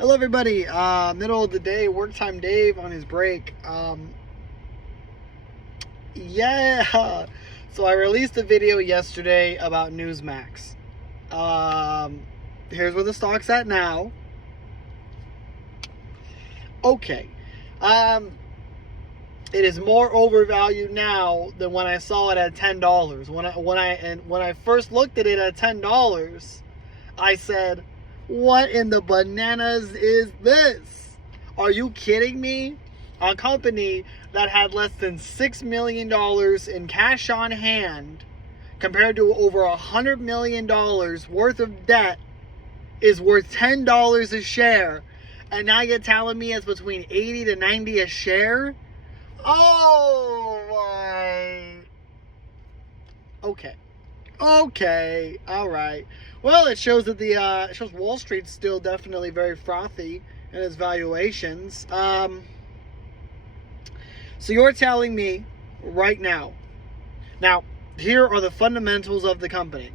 Hello everybody, middle of the day, work time Dave on his break. Yeah, so I released a video yesterday about Newsmax. Here's where the stock's at now. Okay, it is more overvalued now than when I saw it at $10. When I first looked at it at $10, I said, what in the bananas is this? Are you kidding me? A company that had less than $6 million in cash on hand compared to over $100 million worth of debt is worth $10 a share. And now you're telling me it's between 80 to 90 a share? Oh my. Okay, all right. Well, it shows that it shows Wall Street's still definitely very frothy in its valuations. So you're telling me right now. Now, here are the fundamentals of the company,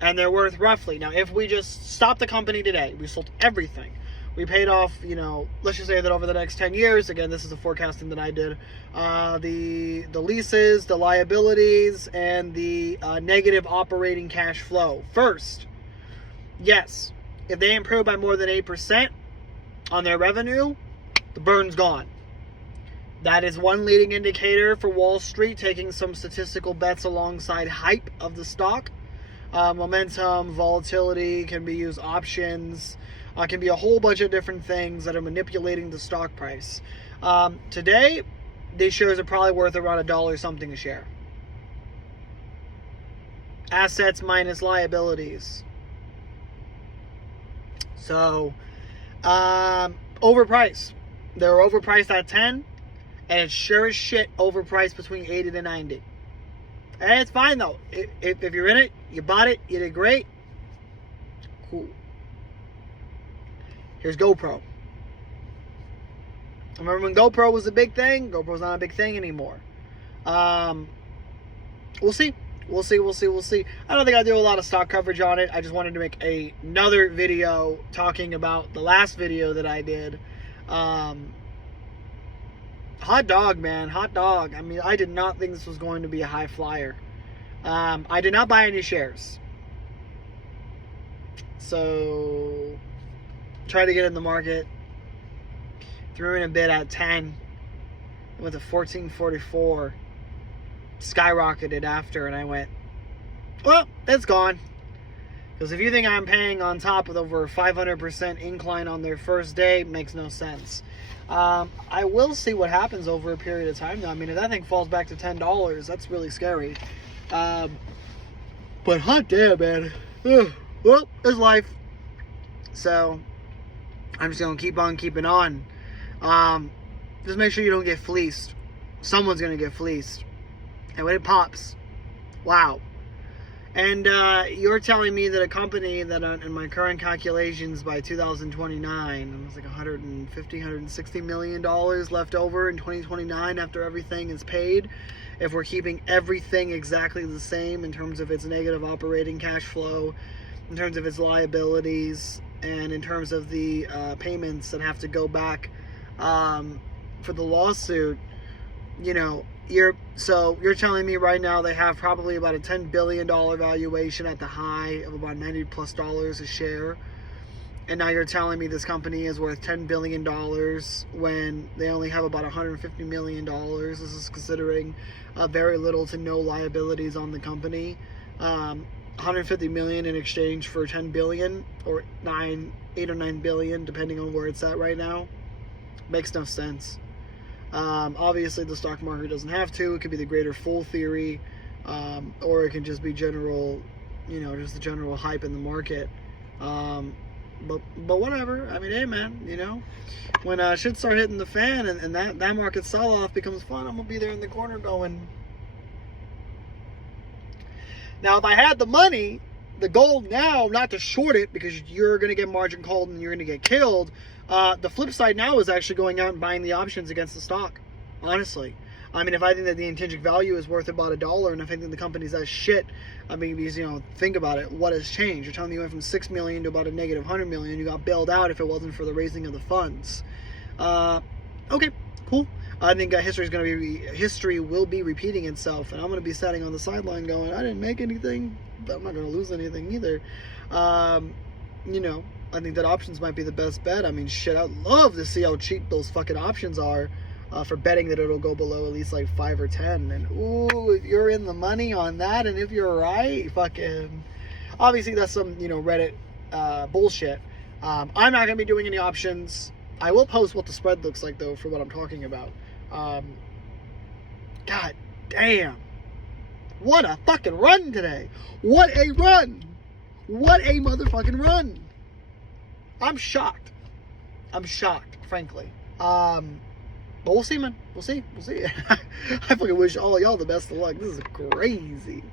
and they're worth roughly. Now, if we just stopped the company today, we sold everything. We paid off, let's just say that over the next 10 years, again, this is the forecasting that I did, the leases, the liabilities, and the negative operating cash flow. First, yes, if they improve by more than 8% on their revenue, the burn's gone. That is one leading indicator for Wall Street taking some statistical bets alongside hype of the stock. Momentum, volatility, can be used options, can be a whole bunch of different things that are manipulating the stock price. Today, these shares are probably worth around $1 something a share. Assets minus liabilities. So, overpriced. They were overpriced at 10, and it's sure as shit overpriced between 80 to 90. And it's fine though. If you're in it, you bought it, you did great. Cool. Here's GoPro. Remember when GoPro was a big thing? GoPro's not a big thing anymore. We'll see. We'll see. I don't think I'll do a lot of stock coverage on it. I just wanted to make another video talking about the last video that I did. Hot dog, man. Hot dog. I mean, I did not think this was going to be a high flyer. I did not buy any shares. So, tried to get in the market. Threw in a bid at 10. Went to 14.44. Skyrocketed after, and I went, well, it's gone. Because if you think I'm paying on top of over 500% incline on their first day, it makes no sense. I will see what happens over a period of time, though. I mean, if that thing falls back to $10, that's really scary. But hot damn, man. Ugh. Well, it's life. So, I'm just going to keep on keeping on. Just make sure you don't get fleeced. Someone's going to get fleeced. And when it pops, wow. And you're telling me that a company that in my current calculations by 2029, it was like $160 million left over in 2029 after everything is paid. If we're keeping everything exactly the same in terms of its negative operating cash flow, in terms of its liabilities, and in terms of the payments that have to go back for the lawsuit, you're telling me right now they have probably about a $10 billion valuation at the high of about $90+ a share, and now you're telling me this company is worth $10 billion when they only have about $150 million. This is considering very little to no liabilities on the company. 150 million in exchange for 10 billion or 8 or 9 billion, depending on where it's at right now. Makes no sense. Obviously the stock market doesn't have to. It could be the greater fool theory, or it can just be general, just the general hype in the market. But whatever. I mean, hey man, when shit start hitting the fan and that market sell-off becomes fun, I'm gonna be there in the corner going. Now, if I had the money, the goal now, not to short it because you're going to get margin called and you're going to get killed. The flip side now is actually going out and buying the options against the stock, honestly. I mean, if I think that the intrinsic value is worth about $1, and if I think the company's that shit, I mean, because, you know, think about it. What has changed? You're telling me you went from $6 million to about a negative $100 million. You got bailed out if it wasn't for the raising of the funds. Okay, cool. I think history will be repeating itself, and I'm going to be sitting on the sideline going, I didn't make anything, but I'm not going to lose anything either. You know, I think that options might be the best bet. I mean, shit, I'd love to see how cheap those fucking options are for betting that it'll go below at least like 5 or 10. And ooh, if you're in the money on that, and if you're right, fucking, obviously that's some, you know, Reddit bullshit. I'm not going to be doing any options. I will post what the spread looks like, though, for what I'm talking about. God damn. What a fucking run today. What a run. What a motherfucking run. I'm shocked. I'm shocked, frankly. But we'll see, man. We'll see. I fucking wish all of y'all the best of luck. This is crazy.